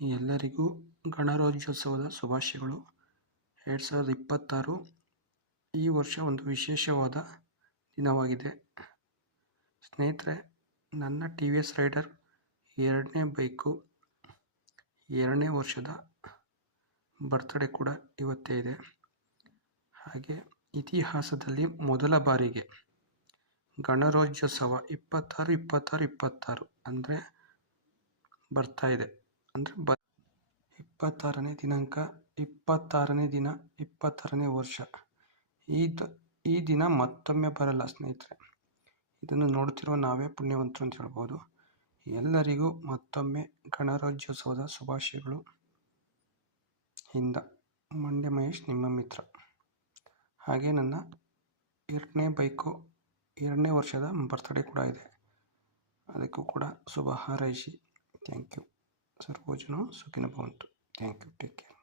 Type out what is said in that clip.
ಎಲ್ಲರಿಗೂ ಗಣರಾಜ್ಯೋತ್ಸವದ ಶುಭಾಶಯಗಳು. 2026 ಈ ವರ್ಷ ಒಂದು ವಿಶೇಷವಾದ ದಿನವಾಗಿದೆ ಸ್ನೇಹಿತರೆ. ನನ್ನ TVS ರೈಡರ್ 2ನೇ ಬೈಕು 2ನೇ ವರ್ಷದ ಬರ್ತ್ಡೇ ಕೂಡ ಇವತ್ತೇ ಇದೆ. ಹಾಗೆ ಇತಿಹಾಸದಲ್ಲಿ ಮೊದಲ ಬಾರಿಗೆ ಗಣರಾಜ್ಯೋತ್ಸವ 26 ಅಂದರೆ ಬರ್ತಾ ಇದೆ. ಅಂದರೆ 26ನೇ ದಿನಾಂಕ, 26ನೇ ದಿನ, 26ನೇ ವರ್ಷ. ಈ ದಿನ ಮತ್ತೊಮ್ಮೆ ಬರಲ್ಲ ಸ್ನೇಹಿತರೆ. ಇದನ್ನು ನೋಡ್ತಿರುವ ನಾವೇ ಪುಣ್ಯವಂತರು ಅಂತ ಹೇಳ್ಬೋದು. ಎಲ್ಲರಿಗೂ ಮತ್ತೊಮ್ಮೆ ಗಣರಾಜ್ಯೋತ್ಸವದ ಶುಭಾಶಯಗಳು. ಇಂದ ಮಂಡ್ಯ ಮಹೇಶ್, ನಿಮ್ಮ ಮಿತ್ರ. ಹಾಗೆ ನನ್ನ 2ನೇ ಬೈಕು 2ನೇ ವರ್ಷದ ಬರ್ತ್ಡೇ ಕೂಡ ಇದೆ. ಅದಕ್ಕೂ ಕೂಡ ಶುಭ ಹಾರೈಸಿ. Thank you. ಸರ್ವೇ ಜನ ಸುಖಿನೋ ಭವಂತು. Thank you. Take care.